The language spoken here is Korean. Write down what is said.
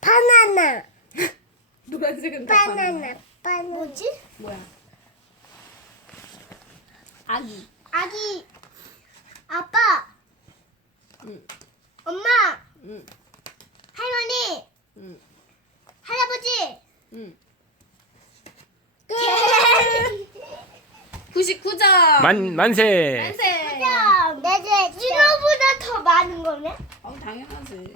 바나나. 노란색은 다 바나나. 바나나. 뭐지? 뭐야? 아기. 아기. 아빠. 응. 엄마. 응. 할머니. 응. 할아버지. 응. 끝. 99점. 만 만세. 만세. 거네? 어, 당연하지.